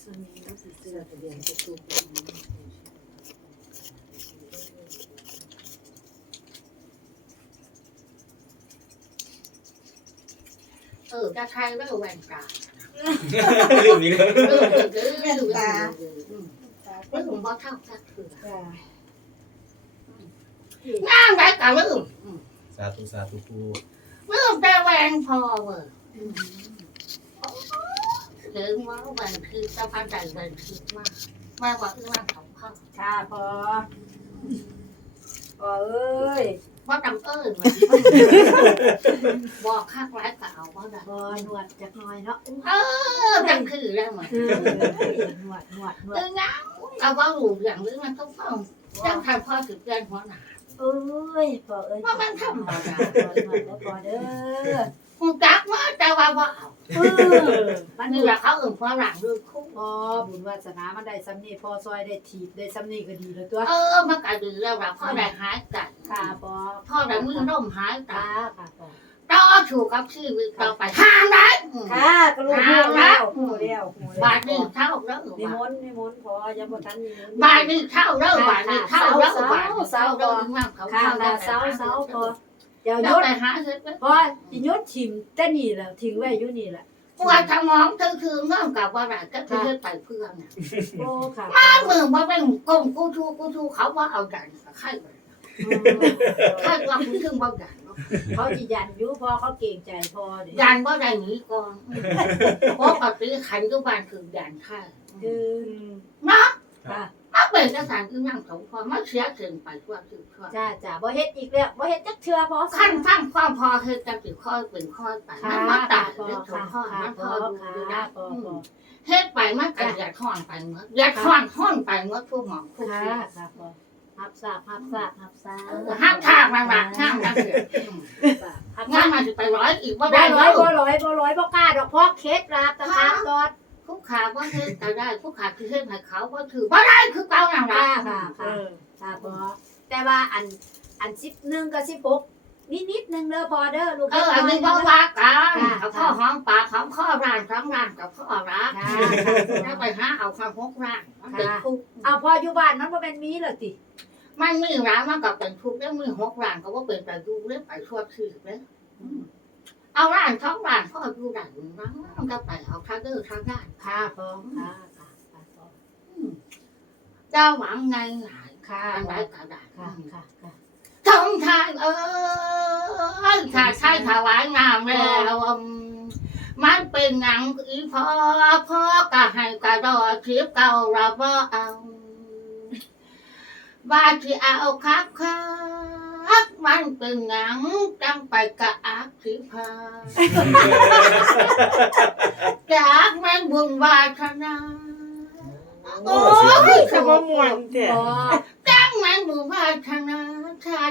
สมีแล้วสิเสื้อทะเบียนจะถูกจะใครไม่แหวนตาเรื่องนี้เลยแหวนตาไม่ผมบอกเท่ากันคือง่างได้กับลืมสาธุปูลืมแต่แหวนพอเว้ยถึงว่าแหวนคือสะพานใจแหวนคือมากมากกว่าอื่นมากของพ่อค่ะพอเอ้ยว่าจำบอกข้างไร้เก่าว่าแบบพอหนวดจักหน่อยเนาะจังคือได้ไหมหนวดงั้นเอาว่าหลูอย่างนี้มันต้องต้องยังทำพ่อถึงเดือนหัวหนาเอ้ยพอเอ้ยว่ามันทำมาได้หนวดแล้วพอเด้อกูจักว่าแต่ว่าว่าเอามันนี่นี่แหแหละละเขาอื่นฝรั่งด้วยคุ้มพอบุญวาสนามันได้ซ้ำนี่พอซอยได้ถีบได้ซ้ำนี่ก็ดีแล้วตัวมันก็ดีแล้วล่ะพ่อได้หายกันค่ะพอพ่อได้มือร่มหายกัค่ะนค่ะพอต่อถูกกับชีวิตต่อไปห้ามได้ค่ะก็รู้แล้วหูแล้วบาทนี้เท่าแล้วนิมนต์พอยังบ่ทันนิมนต์บาทนี้เท่าแล้วบาทนี้เท่าแล้วบาทนี้เท่าแล้วมั่งเขาค่ะเท่าแล้วเสาพอเดี๋ยวแล้ยว ศไปหาเฮ็ดพอสิยศถิ่มแต่นี่แหละทิ้งไว้อยู่นี่แหละปวดสมองคือเมื่อกับว่าก็คือเฮ็ดไปเพื่อนน่ะโอ้ค่ะมือว่าเป็นกงกูชูเขาว่าเอาดันไข่ไข่ว่าคุณถึงว่าดันเขาสิยันอยู่พอเขาเก่งใจพอเด้ดันว่าได้หนีก่อนเพราะปกติขันทุกวันคือดันไข่คือเนาะค่ะมาเป็นกษัตริย์คือนั่งสงพอมาเสียเกินไปทั่วถึงทั่วจ้าบ่เฮ็ดอีกแล้วบ่เฮ็ดจักเทื่อพอขั้นฟังความพอคือจะติดข้อเป็นข้อไปมันมาตายพอเรื่องของค่ะข้อมันพอดูดูค่ะได้พอเฮ็ดไปมันก็อย่าท่อนไปเมื่ออย่าท่อนท่อนไปเมื่อทุกหมองทุกค่ะทีค่ะพอฮับซาบห้ามทางมาหลักห้ามนะเสือ งานมาจะไปร้อยอีกว่าได้ได้ร้ร้ออย ยบ่กล้าดอกพอเคล็ดลาบตะคามตอดผู้ขาว่าเฮ็ดก็ได้ผู้ขาคือเฮ็ดให้เขาว่าถือว่าได้คือเก่าอย่างไรค่ะพอแต่ว่าอัน11กับ16นิดนึงเด้อพอเด้อลูกอันนี้ว่าว่ากันเขาข้อหอมปากหอมข้อร้านสองร้านกับข้อรักถ้าไปหาเอาข้าวหกร้านมันเป็นทุกเอาพออยู่บ้านมันบ่แม่นมีเหรอติมันมีร้านมันก็เป็นทุกแล้วมีหกร้านก็ว่าเป็นแต่ดูเล็บไปทั่วที่เลยเอาร้านสองร้านพ่อดูร้านนั้นมันก็ไปเอาทางเด้อทางด้านค่ะพอค่ะพอเจ้าหวังไงหลายค่ะอันไหนก็ได้ค่ะทงทางถ้าใช่ถวายงามแล้วมันเป็นหนังอีพ่อก็ให้กระดอคลิปเก่าเราบ่เอาว่าที่เอาคักมันเป็นหนังจังไปกะอักสิพาจากแม่บุญวาชนาโอ้ยคำว่ามวนแท้พอจังแม่บุญวาชนาชา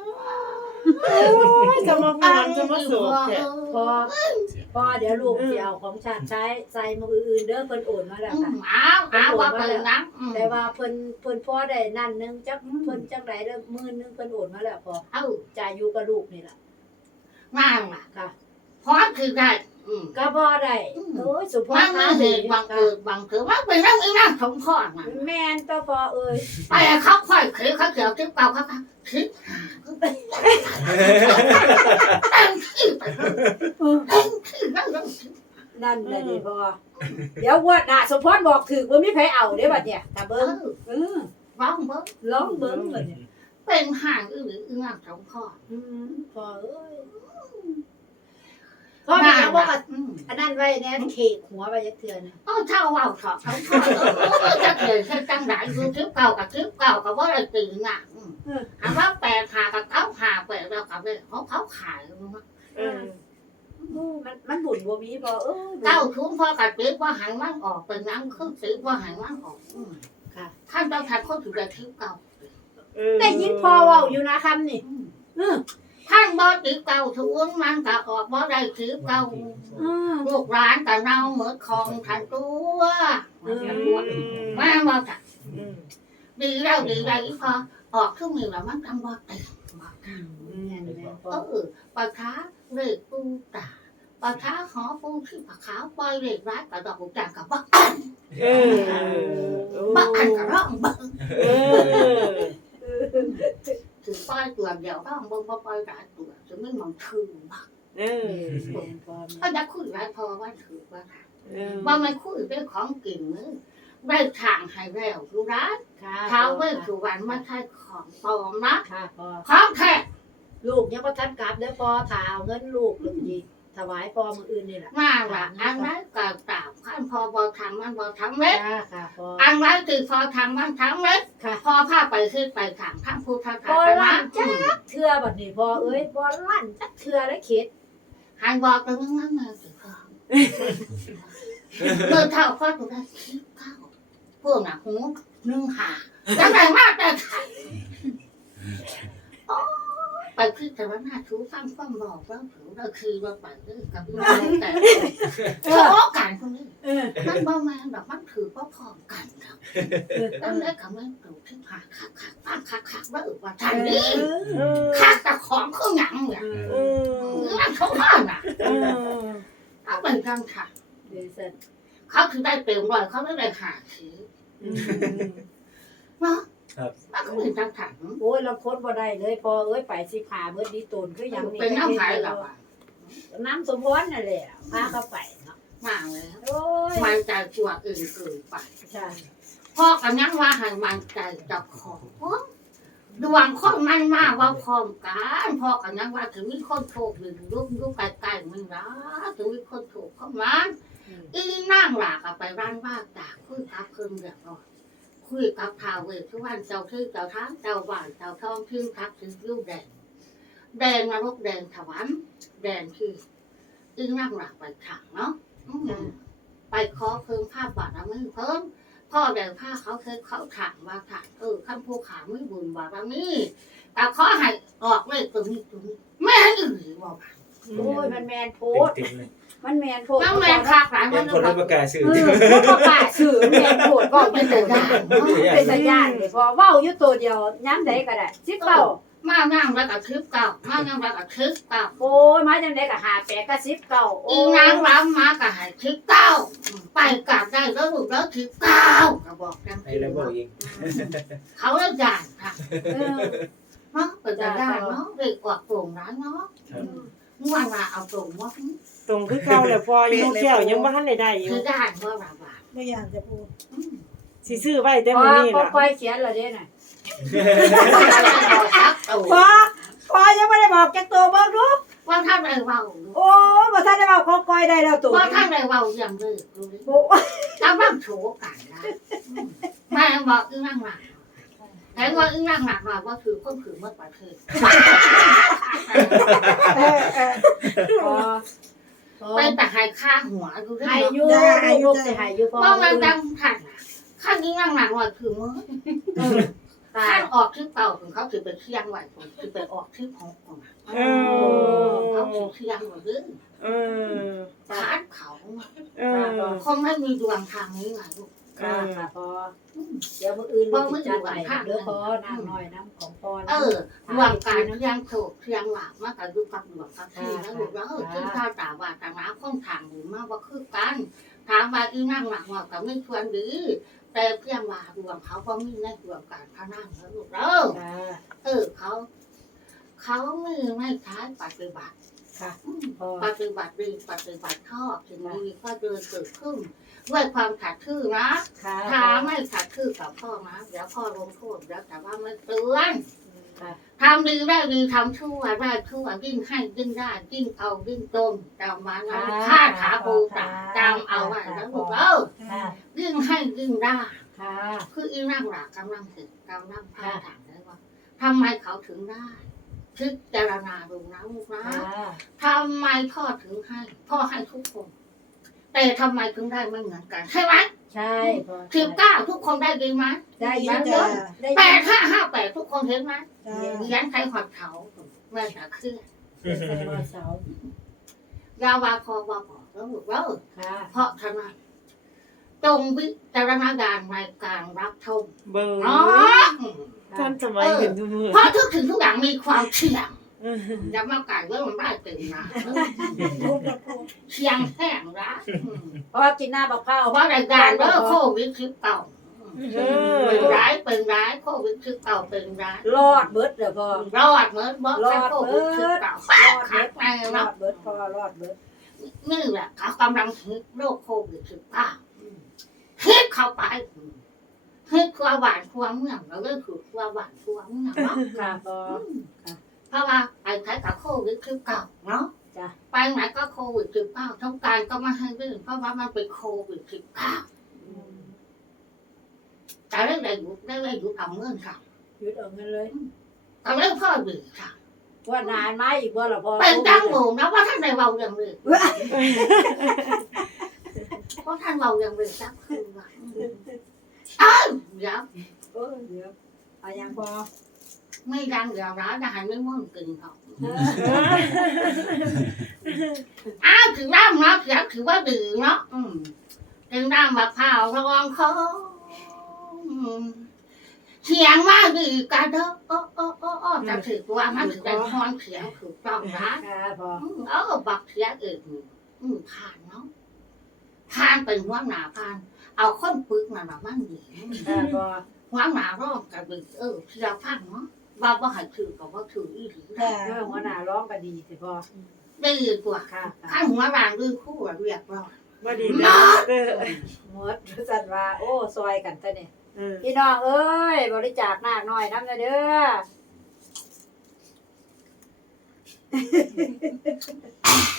คำว่ามวนคำว่าโสดแท้พอเดี๋ยวลูกสิเอาของชาติใช้มืออื่นเด้อเพิ่นโอนมาแล้วค่ะเอาว่าเป็นหนังแต่ว่าเพิ่นพอได้นั่นนึงจักเพิ่นจังไดเด้อมื้อนึงเพิ่นโอนมาแล้วพอเอาจ่ายอยู่กับลูกนี่ล่ะงานล่ะค่ะเพราะคือได้ก็พอได้โอ้ยสุภามัพนไม่เหตุบังเกิดบังเกิดว่าเป็นเรื่องอีนั่งสมพรน่ะแม่นตัวพอเอ้ยไปเขาค่อยคือเขาเกี่ยวคลิปเก่าเขาคลิปตั้งที่ไปตั้งที่นั่งนั่นแหละนี่พอเดี๋ยวงวดหน้าสมพรบอกถูกบ่มีไผเอาเด้บัดเนี่ยถ้าเบิ่งร้องเบิ้งลองเบิ่งบัดเนี่ยเป็นห่างอืออีนั่งสมพรพอเอ้ยพอมีเอาบ่ก็อันนั้นไว้แน่เคกหัวไว้จักเทื่อนะเช่าว่าถอดสมพรจะเกิดขึ้นจังไหนดูคลิปเก่ากับคลิปเก่ากับว่าอะไรตีงานถามว่าแปลหากับเขาหาแปลแล้วกับเลยเขาขายเออมันบุญบ่มีพอเอ้ยเก้าทุนพอกับตีว่าหันมันออกเป็นน้ำขึ้นตีว่าหันมันออกท่านต้องทำคนถือคลิปเก่าได้ยินพอเว้าอยู่นะคำนี่ท่านบ่ติเก่าทุนมันก็ออกบ่ได้คลิปเก่าลูกร้านแต่เราเหมือนของทันตัวมาบ่จ้ะดีแล้วดีแล้วพอออกขึ้นมีแล้วมันทำบ่ติปะท้าเล็กปูตาปะท้าหอปูที่ปะขาวปล่อยเล็กร้ายกระดอกจังกับบ่เออบ้านก็ร้องบ้างเออถือป้ายตัวเดียวร้องบ้างป้ายหลายตัวจะไม่มองถือบ้างเออก็จะคุยหลายพอว่าถือว่าเออว่าไม่คุยเรื่องของกินมือได้ทางให้แล้วดูร้านค่ะเท้าเวสสุวรรณไม่ใช่ของปลอมนะค่ะพอของแท้ลูกยังบ่ทันกลับเด้อพอถ้าเอาเงินลูกลูกสิถวายพอมื้ออื่นนี่ล่ะมาละอันนั้นก็ตามขั้นพอบอทำมันบอทำเม็ดค่ะค่ะพออันนั้นคือพอทำมันทำเม็ดค่ะพอพาไปขึ้นไปถามท่านผู้ท่านพอไปลั่มานจักเทื่อบัดนี้พอเอ้ยพอลั่นจักเทื่อแล้วเข็ดหันบอกไปมึงนั่งมาสิพ่อเมื่อเท่าพ่อตัวได้คิดเข้าพวกหนักหูนึ่งหาแล้วไหนมากแต่ไข่ไปคือแต่ว่าหน้าชูฟังความบอกแล้วถือเราคือว่าไปเรื่องกับเรื่องแต่โชว์กันคนนี้ มันบ่แม่นดอกมันถือว่าพร้อมกันดอกตั้งแต่คำว่าถูกที่ผ่าคักฟังคักว่าว่าทันนี้คักแต่ของคือหยังเนี่ยนั่นเขาว่าน่ะเอาเป็นกันค่ะเดี๋ยวเสร็จเขาถือได้เต็มร้อยเขาไม่ได้หาถือเนาะมันก็เป็นกันค่ะโอ้ยเราค้นบ่ได้เลยพอเอ้ยไปสิพาเบิดดีตนคือหยังนี่เป็นน้ำหายกับว่าน้ำสมพรนั่นแหละพาเข้าไปเนาะมาเลยโอ้ยมันใจชัวอื่นเกินไปใช่พ่อกันยังว่าให้มันใจเจ้าของดวงคนมันมาว่าพร้อมกันพ่อกันยังว่าถึงมีคนโชคหรือยุกไกลๆมันนะถึงมีคนโชคเข้ามาอีนั่งหลากไปร้านว่าจากคุยกับเพิ่มเดือดร้อนคุยกับข่าวเวททุกวันเจ้าที่เจ้าท้างเจ้าหวานเจ้าทองชื่นทักถึงรูปแดงแดงนรกแดงถวันแดงคืออีนั่งหลากไปขังเนาะไปขอเพิ่มภาพบาดแล้วไม่เพิ่ม พ่อแดงผ้าเขาเคยเขาถามว่าถามข้ามผู้ขาไม่บุญบารมีแต่ขอให้ออกเลยตรงนี้แม่อื่นบอกโอ้ยมันแมนโพดเต็มเลยมันแมนโพดน้ำแรงคาขายเป็มัน นคนรับประกาศสื่อมันประกาศชื่อแมนโพดก็เป็นตัวอย่างเป็นตัวอย่างเลยพอเว้าอยู่ตัวเดียวย้ำใดก็ได้19 มานั่งแล้วก็ทึบเก่ามานั่งแล้วก็ทึบเก่าโอ้ยมาจังได๋ก็58ก็19โอ้อีนางรำมาก็ให้ทึบเก่าไปกลับได้แล้วลูกแล้วทึบเก่าก็บอกกันให้เราบอกเองเขาเลิกจ่ายค่ะเนาะเปิดจะได้เนาะเด็กกว่าโปร่งร้านเนาะเมื่อวานมาเอาโปร่งว่าตรงคือเก่าแหละพออยู่แก้วยังบ่ทันได้อยู่คือได้เมื่อวานไม่อยากจะพูดสิซื้อไว้แต่พอมื้อนี้พอล่ะปล่อยเขียนแล้วเด้น่ะครับพอยังไม่ได้บอกจักตัวบ่รู้ว่าท่านไรเบาโอ้ยบ่ทันได้บอกของก้อยได้แล้วตัวว่าท่านไรเบาอย่างเลยโอ้กำลังโฉกันนะแม่บอกอึ้งนั่งหลักแต่ว่าอึ้งนั่งหลักว่าถือคนถือเมื่อประเทศพอเป็นแต่หายค่าหัวดูได้ให้เนาะอยู่ลูกสิให้อยู่พอว่ามันดังขันข้างนี้นั่งหลักว่าถือมือตาข้าย งออกที่เป่าถึงเขาถือเป็นเที่ยงไหวผมถือไปออกที่ของออกเออเขาถือเที่ยงหรือเออขาดเขาเออคงไม่มีดวงทางนี้ไงลูกค่ะพอเดี๋ยวมื้ออื่นลูกสิจัดให้เด้อพอน้ำน้อยน้ำของพอเออดวงการเที่ยงโฉกเที่ยงหลับมาแต่ดูกับดวงกับที่แล้วลูกแล้วซึ่งถ้าตาว่าตาหนาค่อนข้างหรือมากว่าคือกันถามว่าอีนั่งหลักว่ากับไม่ชวนดีแต่เพียงว่าดวงเขาก็มีในดวงการพนันแล้วลูกแล้วเขาไม่ใช้ปฏิบัติค่ะพอปฏิบัติดีปฏิบัติชอบถึงดีก็เดินเกิดขึ้นด้วยความขัดทื่อนะค่ะถ้าไม่ขัดทื่อกับพ่อนะเดี๋ยวพ่อลงโทษแล้วแต่ว่าไม่เตือนค่ะทำดีได้ดีทำชั่วได้ชั่วยิ่งให้ยิ่งได้ยิ่งเอายิ่งตนจำมาแล้วข้าขาปูตาจำเอาไว้แล้วลูกเออค่ะยิ่งให้ยิ่งได้ค่ะคืออีนั่งหลักกำลังถึงกำลังพาถามได้ว่าทำไมเขาถึงได้คิดเจารณาดูนะลูกนะ ทำไมพ่อถึงให้พ่อให้ทุกคน แต่ทำไมถึงได้ไม่เหมือนกันใช่ไหมใช่พอ 19ทุกคนได้ดีไหมได้ยิยินนจ้าได้ 8558ทุกคนเห็นไหมจ้าเรียนใครขอดเขาเมื่อจะขึ้นใส่พอเสายาวาพอวาบอกแล้วลูกแล้วค่ะเพราะฉะนั้นจงวิจารณญาณในการรับชมเบิ่งเนาะท่านสมัยขึ้นทุกมื้อเพราะทุกสิ่งทุกอย่างมีความเสี่ยงเอจะมาไก่เรื่องมันได้ตื่นมาเชียงแห้งละเพราะว่ากินหน้าบักเผาเพราะว่ารายการเรื่องโควิดคือเก่าเป็นร้ายโควิดคือเก่าเป็นร้ายรอดเบิดเด้อพ่อรอดเหมือนบอกแค่โควิดคือเก่ารอดขาเบิดดไปรอเนาะดเบิดพ่อรอดเบิดนี่แหละเขากำลังฮิตโรคโควิดคือเก่าฮิตเข้าไปฮิตความหวานความเมืองเราเรื่องคือความหวานความเมืองเนาะค่ะพ่อเพราะว่าไปใช้กับโควิดคือเก่าเนาะจ้ะไปไหนก็โควิดคือเก่าต้องการก็มาให้เรื่องเพราะว่ามันเป็นโควิดคือเก่าแต่เรื่องใดอยู่เอาเงินค่ะหยุดเอาเงินเลยแต่เรื่องพ่อดื่มค่ะว่านานมาอีกบ่ล่ะพ่อเป็นจังหมูนะว่าท่านในเบาอย่างนี้เพราะท่านเบาอย่างนี้จักคือว่าเดี๋ยวเดี๋ยวเอายังพ่อไม่ดังเดี๋ยวนะจะหันไม่ม่วงกินเขาถือร่ำเนาะถือว่าดื่มเนาะถึงร่ำแบบเผาระวังเขาเสียงว่าดีกันเด้อจะถือว่ามันถือเป็นฮอนเสียงถูกต้องนะค่ะพ่อบักเสียอื่นผ่านเนาะผ่านเป็นหัวหน้าผ่าน เอาคนปึกมาแบบมันดีค่ะพ่อหัวหน้าร้องกันเป็นเสียฟังเนาะว่าให้ถือกับว่าถืออีหลีได้หัวหน้าร้องก็ดีสิพ่อดีกว่าค่ะข้างหัวรางดื้อคู่เรียกร้องบ่ดีเด้อหมดสันว่าโอ้ซอยกันซะเนี่ยเออพี่น้องเอ้ยบริจาคนาคน้อยน้ำเด้อ